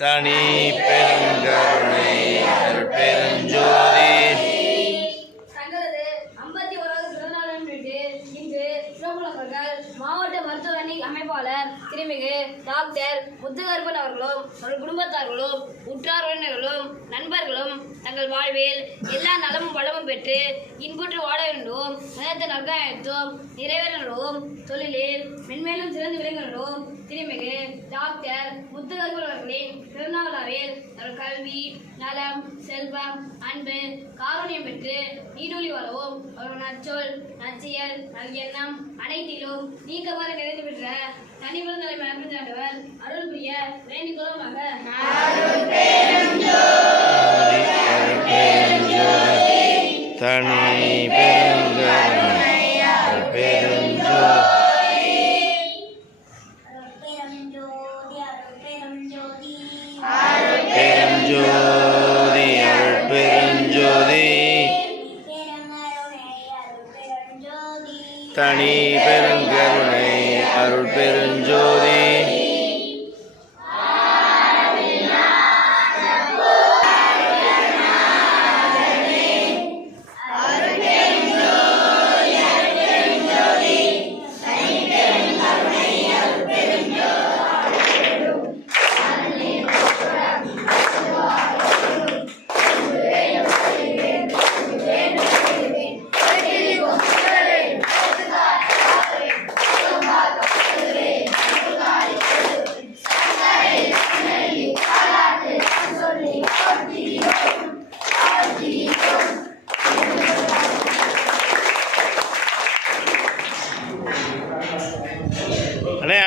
தனி பெருங்கருணை அருட்பெருஞ்சோதி. தங்களது 51வது பிறந்தநாளை முன்னிட்டு இன்று சிவகுலவர்கள் மாவட்ட மருத்துவ அணி அமைப்பாளர் திருமிகு டாக்டர் முத்துகருப்பன் அவர்களும் அவர்கள் குடும்பத்தார்களும் உற்றார் உறவினர்களும் நண்பர்களும் தங்கள் வாழ்வில் எல்லா நலமும் வளமும் பெற்று இன்புற்று வாழ வேண்டும், நினைத்த நற்காயத்தும் நிறைவேறவும், தொழிலில் மென்மேலும் சிறந்து விளங்கணும் திருமிகு டாக்டர் முத்துகருப்பன் அவர்களின் பிறந்தநாளில் அவர் கல்வி, நலம், செல்வம், அன்பு, காரணியம் பெற்று நீடூழி வாழவும், அவர்கள் நற்சொல், நற்செயல், நல்எண்ணம் அனைத்திலும் நீக்கமாக நிறைந்து பெற்ற தனிப்பெரும் தலைமை அன்புச்சாண்டவர் அருள் புரிய வேண்டிக் கொள்ளுமாக. தனி பெருங்கருணை அருட்பெருஞ்சோதி அருட்பெருஞ்சோதி தனி பெருங்கருணை அருட்பெருஞ்சோதி. அண்ணே